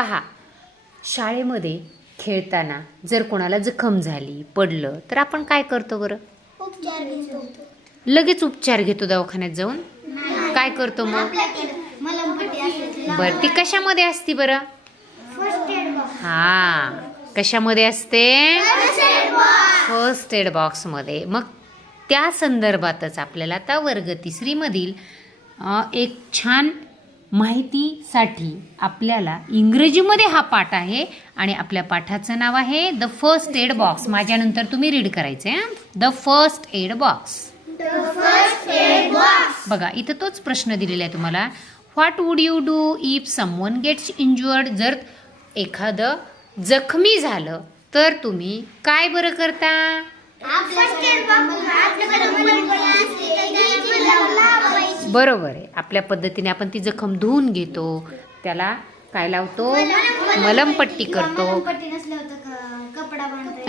पहा, शाळेमध्ये खेळताना जर कोणाला जखम झाली, पडलं, तर आपण काय करतो बरं? उपचार घेतो. लगेच उपचार घेतो दवाखान्यात जाऊन? काय करतो मग? मलमपट्टी असते. बरं, ती कशामध्ये असते बरं? First aid box. हां, कशामध्ये असते? फर्स्ट एड बॉक्समध्ये. मग त्या संदर्भातच आपल्याला आता वर्ग 3 मधील एक छान माहितीसाठी आपल्याला इंग्रजीमध्ये हा पाठ आहे आणि आपल्या पाठाचं नाव आहे द फर्स्ट एड बॉक्स. माझ्यानंतर तुम्ही रीड करायचं आहे. The first aid box. बघा, इथं तोच प्रश्न दिलेला आहे तुम्हाला. What would you do if someone gets injured? जर एखादं जखमी झालं तर तुम्ही काय बरं करता? बरोबर आहे. आपल्या पद्धतीने आपण ती जखम धुवून घेतो, त्याला काय लावतो? मलमपट्टी करतो.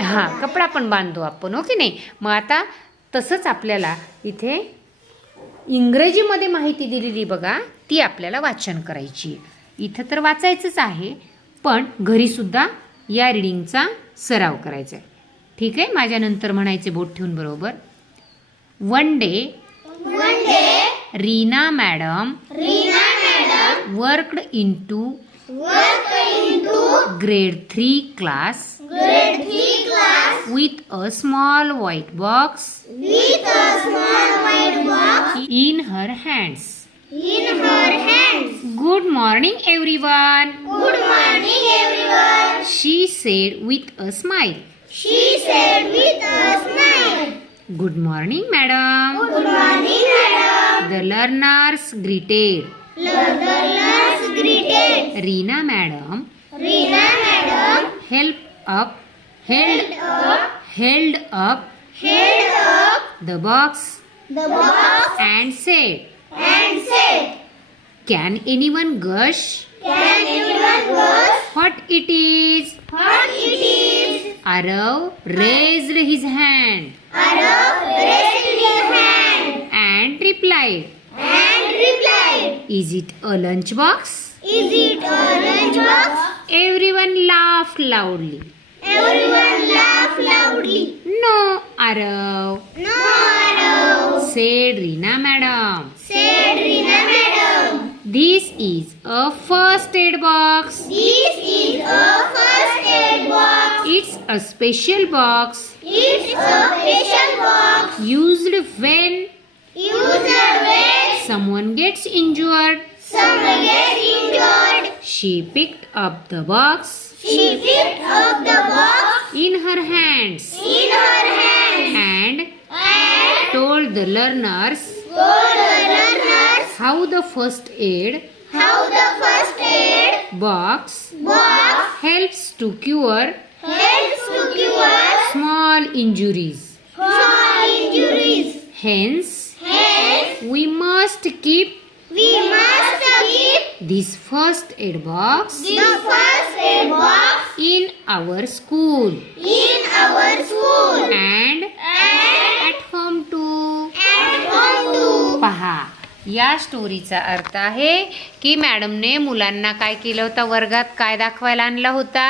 हां, कपडा पण बांधतो आपण, हो की नाही? मग आता तसंच आपल्याला इथे इंग्रजीमध्ये माहिती दिलेली बघा, ती आपल्याला वाचन करायची. इथं तर वाचायचंच आहे, पण घरीसुद्धा या रीडिंगचा सराव करायचा आहे. ठीक आहे? माझ्यानंतर म्हणायचे बोट ठेवून बरोबर. One day Reena madam worked into grade 3 class with a small white box in her hands. Good morning everyone. She said with a smile. Good morning madam. The learners greeted. Reena madam held up the box and said, can anyone guess what it is? Arav raised his hand and replied, is it a lunch box? Everyone laughed loudly. No, Arav, said Reena madam. This is a first aid box. It's a special box used when someone gets injured. She picked up the box in her hands and told the learners how the first aid box helps to cure small injuries. Hence, we must keep this first aid box in our school and at home too. पहा, या स्टोरीचा अर्थ आहे की मॅडमने मुलांना काय केलं होतं? वर्गात काय दाखवायला आणला होता?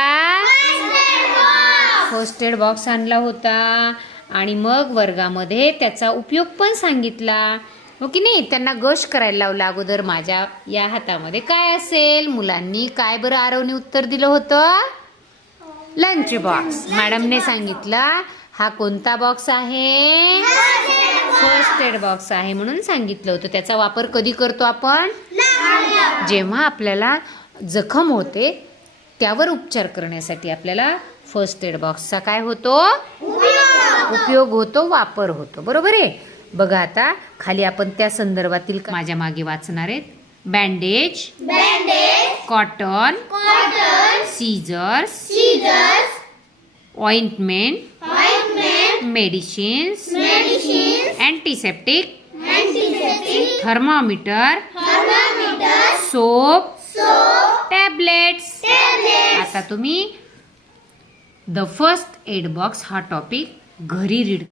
फर्स्ट एड बॉक्स आणला होता आणि मग वर्गामध्ये त्याचा उपयोग पण सांगितला, हो की नाही? त्यांना गश करायला लावला अगोदर. माझ्या या हातामध्ये काय असेल? मुलांनी काय बरं आरवने उत्तर दिलं होतं? Lunch box. मॅडमने सांगितलं हा कोणता बॉक्स आहे? फर्स्ट एड बॉक्स आहे म्हणून सांगितलं होतं. त्याचा वापर कधी करतो आपण? जेव्हा आपल्याला जखम होते त्यावर उपचार करण्यासाठी आपल्याला फर्स्ट एड बॉक्सचा काय होतो? उपयोग होतो, वापर होतो. बरोबर आहे? बघा, आता खाली आपण त्या संदर्भातील माझ्या मागे वाचणार आहेत. Bandage, cotton, scissors, ointment, medicines, antiseptic, thermometer, soap, tablets. आता तुम्ही द फर्स्ट एड बॉक्स हा टॉपिक घरी रीड